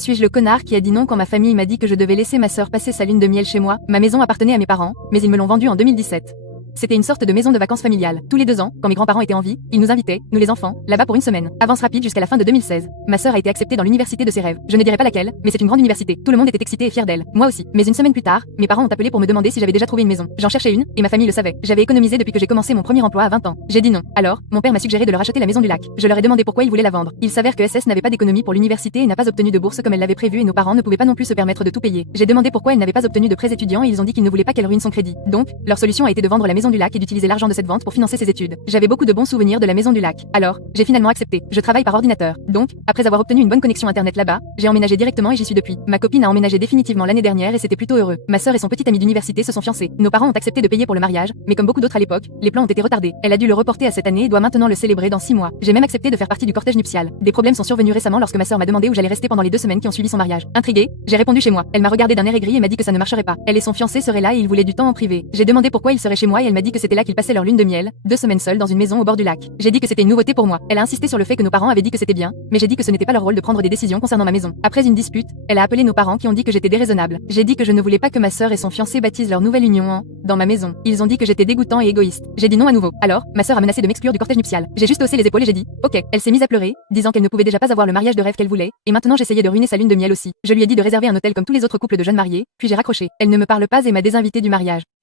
Suis-je le connard qui a dit non quand ma famille m'a dit que je devais laisser ma sœur passer sa lune de miel chez moi? Ma maison appartenait à mes parents, mais ils me l'ont vendue en 2017. C'était une sorte de maison de vacances familiale. Tous les 2 ans, quand mes grands-parents étaient en vie, ils nous invitaient, nous les enfants, là-bas pour une semaine. Avance rapide jusqu'à la fin de 2016. Ma sœur a été acceptée dans l'université de ses rêves. Je ne dirai pas laquelle, mais c'est une grande université. Tout le monde était excité et fier d'elle. Moi aussi. Mais une semaine plus tard, mes parents ont appelé pour me demander si j'avais déjà trouvé une maison. J'en cherchais une, et ma famille le savait. J'avais économisé depuis que j'ai commencé mon premier emploi à 20 ans. J'ai dit non. Alors, mon père m'a suggéré de leur acheter la maison du lac. Je leur ai demandé pourquoi ils voulaient la vendre. Il s'avère que SS n'avait pas d'économie pour l'université et n'a pas obtenu de bourse comme elle l'avait prévu et nos parents ne pouvaient pas non plus se permettre de tout payer. J'ai demandé pourquoi elle n'avait pas obtenu de prêts étudiants et ils ont dit qu'ils ne voulaient pas qu'elle ruine son crédit. Donc, leur solution a été de vendre la maison du lac et d'utiliser l'argent de cette vente pour financer ses études. J'avais beaucoup de bons souvenirs de la maison du lac. Alors, j'ai finalement accepté. Je travaille par ordinateur. Donc, après avoir obtenu une bonne connexion internet là-bas, j'ai emménagé directement et j'y suis depuis. Ma copine a emménagé définitivement l'année dernière et c'était plutôt heureux. Ma sœur et son petit ami d'université se sont fiancés. Nos parents ont accepté de payer pour le mariage, mais comme beaucoup d'autres à l'époque, les plans ont été retardés. Elle a dû le reporter à cette année et doit maintenant le célébrer dans 6 mois. J'ai même accepté de faire partie du cortège nuptial. Des problèmes sont survenus récemment lorsque ma sœur m'a demandé où j'allais rester pendant les 2 semaines qui ont suivi son mariage. Intriguée, j'ai répondu chez moi. Elle m'a regardé d'un air aigri et m'a dit que ça ne marcherait pas. Elle et son fiancé seraient là et ils voulaient du temps en privé. J'ai demandé pourquoi ils seraient chez moi et elle m'a dit que c'était là qu'ils passaient leur lune de miel, 2 semaines seuls dans une maison au bord du lac. J'ai dit que c'était une nouveauté pour moi. Elle a insisté sur le fait que nos parents avaient dit que c'était bien, mais j'ai dit que ce n'était pas leur rôle de prendre des décisions concernant ma maison. Après une dispute, elle a appelé nos parents qui ont dit que j'étais déraisonnable. J'ai dit que je ne voulais pas que ma sœur et son fiancé baptisent leur nouvelle union dans ma maison. Ils ont dit que j'étais dégoûtant et égoïste. J'ai dit non à nouveau. Alors, ma sœur a menacé de m'exclure du cortège nuptial. J'ai juste haussé les épaules et j'ai dit OK. Elle s'est mise à pleurer, disant qu'elle ne pouvait déjà pas avoir le mariage de rêve qu'elle voulait, et maintenant j'essayais de ruiner sa lune de miel aussi. Je lui ai dit de réserver un hôtel comme tous les autres couples de jeunes mariés, puis j'ai raccroché. Elle ne me parle pas et m'a désinvité du mariage.